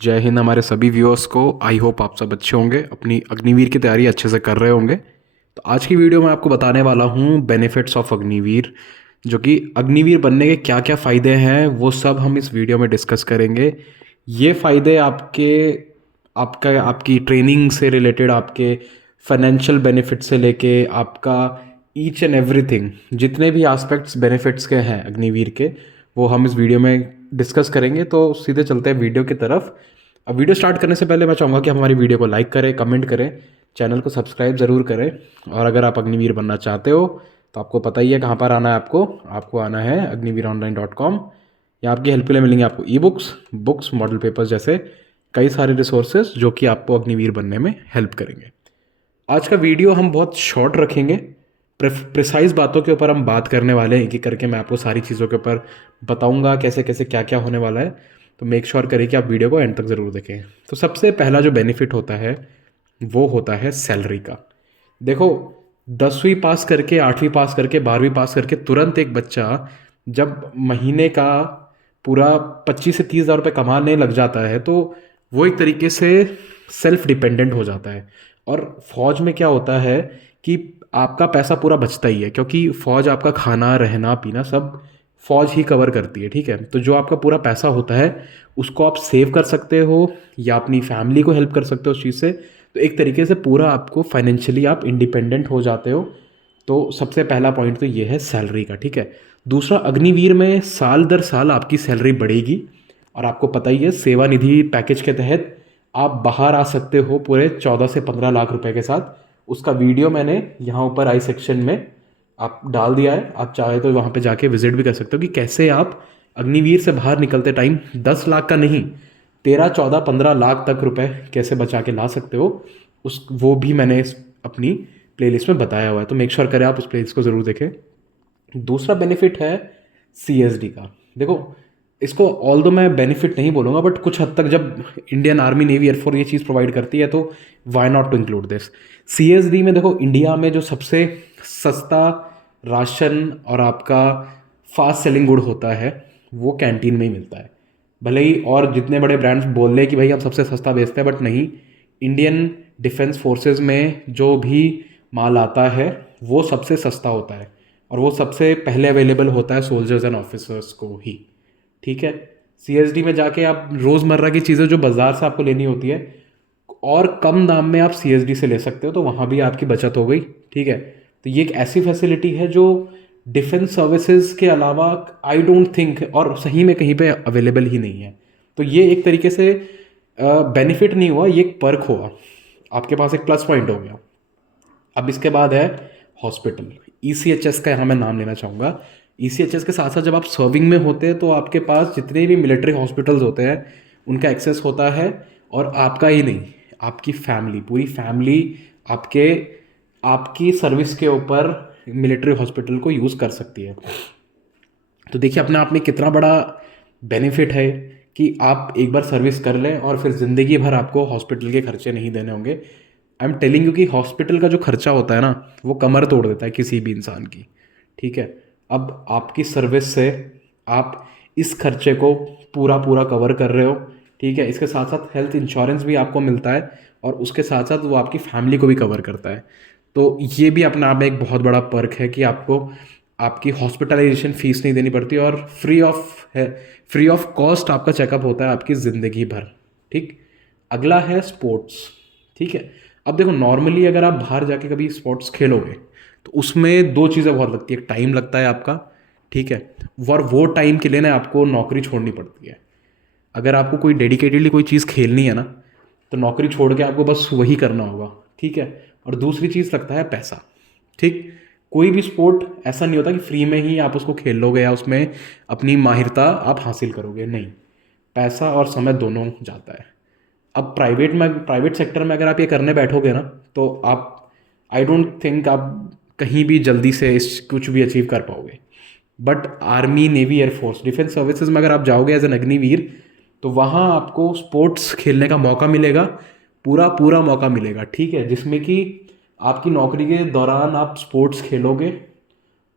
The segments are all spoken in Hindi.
जय हिंद हमारे सभी व्यूअर्स को। आई होप आप सब अच्छे होंगे, अपनी अग्निवीर की तैयारी अच्छे से कर रहे होंगे। तो आज की वीडियो में आपको बताने वाला हूँ बेनिफिट्स ऑफ अग्निवीर, जो कि अग्निवीर बनने के क्या क्या फ़ायदे हैं वो सब हम इस वीडियो में डिस्कस करेंगे। ये फ़ायदे आपकी ट्रेनिंग से रिलेटेड, आपके फाइनेंशियल बेनिफिट से लेके आपका ईच एंड एवरीथिंग, जितने भी एस्पेक्ट्स बेनिफिट्स के हैं अग्निवीर के, वो हम इस वीडियो में डिस्कस करेंगे। तो सीधे चलते हैं वीडियो की तरफ। अब वीडियो स्टार्ट करने से पहले मैं चाहूँगा कि हमारी वीडियो को लाइक करें, कमेंट करें, चैनल को सब्सक्राइब ज़रूर करें। और अगर आप अग्निवीर बनना चाहते हो तो आपको पता ही है कहाँ पर आना है। आपको आना है agniveeronline.com। यहाँ आपकी हेल्प के लिए मिलेंगे आपको e books, books, model papers जैसे कई सारे रिसोर्सेज जो कि आपको अग्निवीर बनने में हेल्प करेंगे। आज का वीडियो हम बहुत शॉर्ट रखेंगे। प्रिसाइज बातों के ऊपर हम बात करने वाले हैं, एक एक करके मैं आपको सारी चीज़ों के ऊपर बताऊंगा कैसे कैसे क्या क्या होने वाला है। तो मेक श्योर करें कि आप वीडियो को एंड तक ज़रूर देखें। तो सबसे पहला जो बेनिफिट होता है वो होता है सैलरी का। देखो, 10वीं पास करके, 8वीं पास करके, 12वीं पास करके तुरंत एक बच्चा जब महीने का पूरा 25 से 30 हज़ार रुपये कमाने लग जाता है तो वो एक तरीके से सेल्फ डिपेंडेंट हो जाता है। और फौज में क्या होता है कि आपका पैसा पूरा बचता ही है, क्योंकि फौज आपका खाना, रहना, पीना सब फौज ही कवर करती है। ठीक है, तो जो आपका पूरा पैसा होता है उसको आप सेव कर सकते हो या अपनी फैमिली को हेल्प कर सकते हो उस चीज़ से। तो एक तरीके से पूरा आपको फाइनेंशियली आप इंडिपेंडेंट हो जाते हो। तो सबसे पहला पॉइंट तो ये है सैलरी का। ठीक है, दूसरा, अग्निवीर में साल दर साल आपकी सैलरी बढ़ेगी। और आपको पता ही है, सेवानिधि पैकेज के तहत आप बाहर आ सकते हो पूरे 14 से 15 लाख रुपए के साथ। उसका वीडियो मैंने यहाँ ऊपर आई सेक्शन में आप डाल दिया है, आप चाहे तो वहाँ पे जाके विजिट भी कर सकते हो कि कैसे आप अग्निवीर से बाहर निकलते टाइम 10 लाख का नहीं, 13, 14, 15 लाख तक रुपए कैसे बचा के ला सकते हो। वो भी मैंने अपनी प्लेलिस्ट में बताया हुआ है, तो मेक श्योर करें आप उस प्लेलिस्ट को ज़रूर देखें। दूसरा बेनिफिट है सीएसडी का। देखो, इसको ऑल दो मैं बेनिफिट नहीं बोलूँगा, बट कुछ हद तक जब इंडियन आर्मी, नेवी, एयरफोर्स ये चीज़ प्रोवाइड करती है तो why not to include this. CSD में देखो, इंडिया में जो सबसे सस्ता राशन और आपका फास्ट सेलिंग गुड होता है वो कैंटीन में ही मिलता है। भले ही और जितने बड़े ब्रांड्स बोल रहे हैं कि भाई हम सबसे सस्ता बेचते हैं, बट नहीं, इंडियन डिफेंस फोर्सेस में जो भी माल आता है वो सबसे सस्ता होता है और वो सबसे पहले अवेलेबल होता है सोल्जर्स एंड ऑफिसर्स को ही। ठीक है, सीएसडी में जाके आप रोज़मर्रा की चीज़ें जो बाज़ार से आपको लेनी होती है और कम दाम में आप सीएसडी से ले सकते हो, तो वहाँ भी आपकी बचत हो गई। ठीक है, तो ये एक ऐसी फैसिलिटी है जो डिफेंस सर्विसेज के अलावा आई डोंट थिंक और सही में कहीं पे अवेलेबल ही नहीं है। तो ये एक तरीके से बेनिफिट नहीं हुआ, ये एक पर्क हुआ, आपके पास एक प्लस पॉइंट हो गया। अब इसके बाद है हॉस्पिटल, ईसीएचएस का यहाँ मैं नाम लेना चाहूँगा। ईसीएचएस के साथ साथ जब आप सर्विंग में होते हैं तो आपके पास जितने भी मिलिट्री हॉस्पिटल्स होते हैं उनका एक्सेस होता है। और आपका ही नहीं, आपकी फैमिली, पूरी फैमिली आपके आपकी सर्विस के ऊपर मिलिट्री हॉस्पिटल को यूज़ कर सकती है। तो देखिए, अपने आप में कितना बड़ा बेनिफिट है कि आप एक बार सर्विस कर लें और फिर ज़िंदगी भर आपको हॉस्पिटल के खर्चे नहीं देने होंगे। आई एम टेलिंग यू कि हॉस्पिटल का जो खर्चा होता है ना, वो कमर तोड़ देता है किसी भी इंसान की। ठीक है, अब आपकी सर्विस से आप इस खर्चे को पूरा पूरा कवर कर रहे हो। ठीक है, इसके साथ साथ हेल्थ इंश्योरेंस भी आपको मिलता है और उसके साथ साथ वो आपकी फैमिली को भी कवर करता है। तो ये भी अपने आप में एक बहुत बड़ा पर्क है कि आपको आपकी हॉस्पिटलाइजेशन फीस नहीं देनी पड़ती और फ्री ऑफ कॉस्ट आपका चेकअप होता है आपकी ज़िंदगी भर। ठीक, अगला है स्पोर्ट्स। ठीक है, अब देखो, नॉर्मली अगर आप बाहर जाके कभी स्पोर्ट्स खेलोगे तो उसमें दो चीज़ें बहुत लगती है। टाइम लगता है आपका, ठीक है, और वो टाइम के लिए ना आपको नौकरी छोड़नी पड़ती है। अगर आपको कोई डेडिकेटेडली कोई चीज़ खेलनी है ना, तो नौकरी छोड़ के आपको बस वही करना होगा। ठीक है, और दूसरी चीज़ लगता है पैसा। ठीक, कोई भी स्पोर्ट ऐसा नहीं होता कि फ्री में ही आप उसको खेल लोगे या उसमें अपनी माहिरता आप हासिल करोगे, नहीं, पैसा और समय दोनों जाता है। अब प्राइवेट सेक्टर में अगर आप ये करने बैठोगे ना तो आप, आई डोंट थिंक आप कहीं भी जल्दी से इस कुछ भी अचीव कर पाओगे। But army, navy, air force, defence services में अगर आप जाओगे एज एन अग्निवीर तो वहाँ आपको स्पोर्ट्स खेलने का मौका मिलेगा, पूरा पूरा मौका मिलेगा। ठीक है, जिसमें कि आपकी नौकरी के दौरान आप स्पोर्ट्स खेलोगे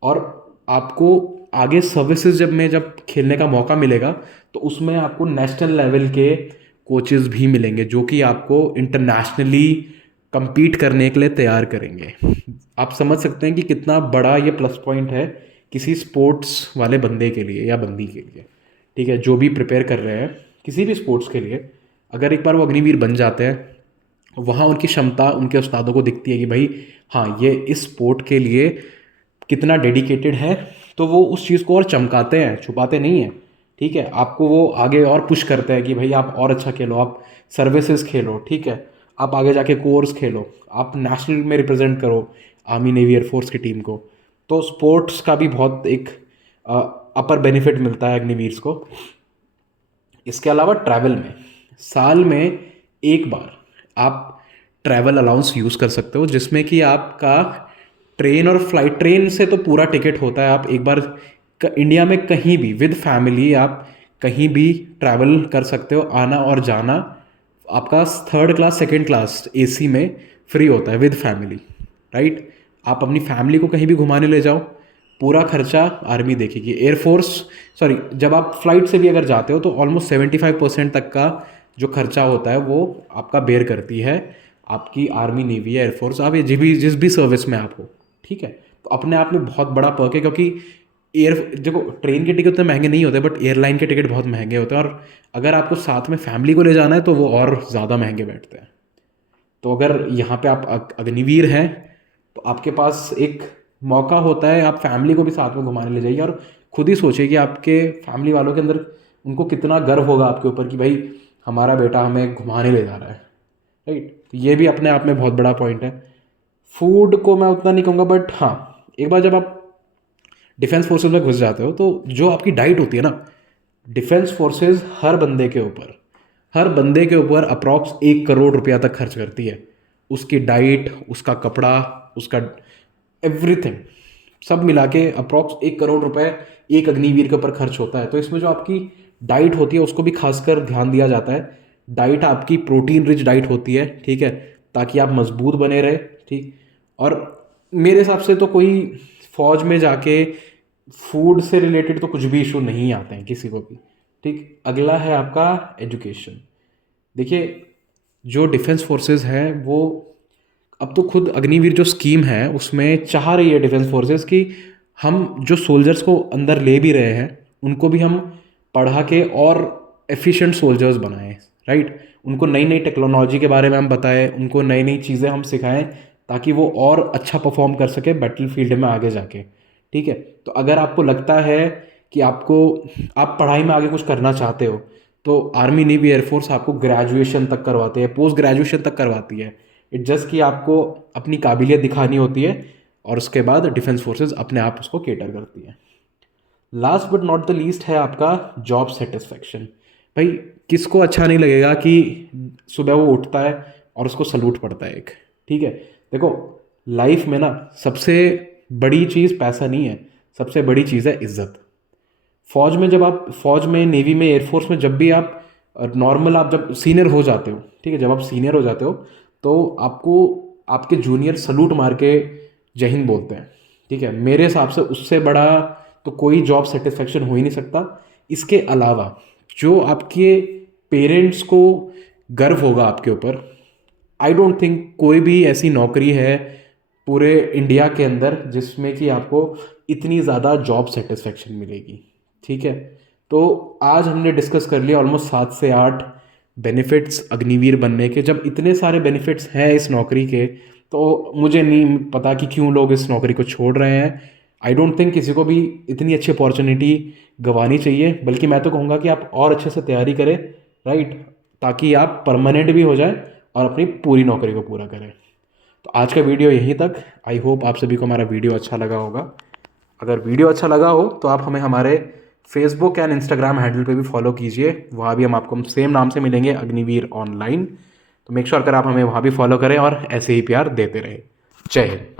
और आपको आगे सर्विसेज जब खेलने का मौका मिलेगा तो उसमें आपको नेशनल लेवल के कोचेस भी मिलेंगे जो कि आपको इंटरनेशनली compete करने के लिए तैयार करेंगे। आप समझ सकते हैं कि कितना बड़ा ये प्लस पॉइंट है किसी स्पोर्ट्स वाले बंदे के लिए या बंदी के लिए, ठीक है, जो भी प्रिपेयर कर रहे हैं किसी भी स्पोर्ट्स के लिए। अगर एक बार वो अग्निवीर बन जाते हैं, वहाँ उनकी क्षमता उनके उस्तादों को दिखती है कि भाई हाँ ये इस स्पोर्ट के लिए कितना डेडिकेटेड है, तो वो उस चीज़ को और चमकाते हैं, छुपाते नहीं हैं, ठीक है। आपको वो आगे और पुश करते हैं कि भाई आप और अच्छा खेलो, आप सर्विसेज खेलो, ठीक है, आप आगे जाके कोर्स खेलो, आप नेशनल में रिप्रेजेंट करो आर्मी नेवी एयरफोर्स की टीम को। तो स्पोर्ट्स का भी बहुत एक अपर बेनिफिट मिलता है अग्निवीर्स को। इसके अलावा ट्रैवल में साल में एक बार आप ट्रैवल अलाउंस यूज़ कर सकते हो, जिसमें कि आपका ट्रेन और फ्लाइट, ट्रेन से तो पूरा टिकट होता है, आप एक बार इंडिया में कहीं भी विद फैमिली आप कहीं भी ट्रैवल कर सकते हो, आना और जाना आपका third class second class AC में फ्री होता है विद फैमिली, राइट। आप अपनी फैमिली को कहीं भी घुमाने ले जाओ, पूरा खर्चा आर्मी देखेगी, एयरफोर्स, सॉरी, जब आप फ्लाइट से भी अगर जाते हो तो ऑलमोस्ट 75% तक का जो खर्चा होता है वो आपका बेयर करती है आपकी आर्मी नेवी एयरफोर्स, आप ये जिस भी सर्विस में आप हो, ठीक है। तो अपने आप में बहुत बड़ा पर्क है, क्योंकि देखो ट्रेन के टिकट उतने महंगे नहीं होते, बट एयरलाइन के टिकट बहुत महंगे होते हैं, और अगर आपको साथ में फैमिली को ले जाना है तो वो और ज़्यादा महंगे बैठते हैं। तो अगर यहाँ पे आप अग्निवीर हैं तो आपके पास एक मौका होता है, आप फैमिली को भी साथ में घुमाने ले जाइए, और खुद ही सोचिए कि आपके फैमिली वालों के अंदर उनको कितना गर्व होगा आपके ऊपर कि भाई हमारा बेटा हमें घुमाने ले जा रहा है, राइट। तो ये भी अपने आप में बहुत बड़ा पॉइंट है। फूड को मैं उतना नहीं कहूँगा, बट हाँ, एक बार जब आप डिफेंस फोर्सेज में घुस जाते हो तो जो आपकी डाइट होती है ना, डिफेंस फोर्सेज हर बंदे के ऊपर अप्रॉक्स 1 करोड़ रुपया तक खर्च करती है। उसकी डाइट, उसका कपड़ा, उसका एवरीथिंग सब मिला के अप्रॉक्स 1 करोड़ रुपए एक अग्निवीर के ऊपर खर्च होता है। तो इसमें जो आपकी डाइट होती है उसको भी खासकर ध्यान दिया जाता है। डाइट आपकी प्रोटीन रिच डाइट होती है, ठीक है, ताकि आप मजबूत बने रहे, ठीक। और मेरे हिसाब से तो कोई फौज में जाके फूड से रिलेटेड तो कुछ भी इशू नहीं आते हैं किसी को भी, ठीक। अगला है आपका एजुकेशन। देखिए जो डिफेंस फोर्सेस हैं वो अब तो खुद अग्निवीर जो स्कीम है उसमें चाह रही है डिफेंस फोर्सेस कि हम जो सोल्जर्स को अंदर ले भी रहे हैं उनको भी हम पढ़ा के और एफिशिएंट सोल्जर्स बनाएं, राइट। उनको नई नई टेक्नोलॉजी के बारे में हम बताएं, उनको नई नई चीज़ें हम सिखाएं, ताकि वो और अच्छा परफॉर्म कर सके बैटल फील्ड में आगे जाके, ठीक है। तो अगर आपको लगता है कि आप पढ़ाई में आगे कुछ करना चाहते हो तो आर्मी नेवी एयरफोर्स आपको ग्रेजुएशन तक करवाते हैं, पोस्ट ग्रेजुएशन तक करवाती है। इट जस्ट कि आपको अपनी काबिलियत दिखानी होती है, और उसके बाद डिफेंस फोर्सेस अपने आप उसको केटर करती है। Last but not the least है आपका जॉब सेटिस्फेक्शन। भाई किसको अच्छा नहीं लगेगा कि सुबह वो उठता है और उसको सलूट पड़ता है एक, ठीक है। देखो लाइफ में ना सबसे बड़ी चीज़ पैसा नहीं है, सबसे बड़ी चीज़ है इज्जत। फौज में नेवी में एयरफोर्स में जब भी आप नॉर्मल आप जब सीनियर हो जाते हो, ठीक है, जब आप सीनियर हो जाते हो तो आपको आपके जूनियर सलूट मार के जय हिंद बोलते हैं, ठीक है। मेरे हिसाब से उससे बड़ा तो कोई जॉब सेटिस्फेक्शन हो ही नहीं सकता। इसके अलावा जो आपके पेरेंट्स को गर्व होगा आपके ऊपर, आई डोंट थिंक कोई भी ऐसी नौकरी है पूरे इंडिया के अंदर जिसमें कि आपको इतनी ज़्यादा जॉब सेटिस्फेक्शन मिलेगी, ठीक है। तो आज हमने डिस्कस कर लिया ऑलमोस्ट 7 से 8 बेनिफिट्स अग्निवीर बनने के। जब इतने सारे बेनिफिट्स हैं इस नौकरी के तो मुझे नहीं पता कि क्यों लोग इस नौकरी को छोड़ रहे हैं। आई डोंट थिंक किसी को भी इतनी अच्छी अपॉर्चुनिटी गंवानी चाहिए, बल्कि मैं तो कहूँगा कि आप और अच्छे से तैयारी करें, राइट, ताकि आप परमानेंट भी हो जाए और अपनी पूरी नौकरी को पूरा करें। तो आज का वीडियो यहीं तक। आई होप आप सभी को हमारा वीडियो अच्छा लगा होगा। अगर वीडियो अच्छा लगा हो तो आप हमें हमारे फेसबुक एंड इंस्टाग्राम हैंडल पे भी फॉलो कीजिए, वहाँ भी हम आपको सेम नाम से मिलेंगे, अग्निवीर ऑनलाइन। तो मेक श्योर अगर आप हमें वहाँ भी फॉलो करें और ऐसे ही प्यार देते रहें। जय हिंद।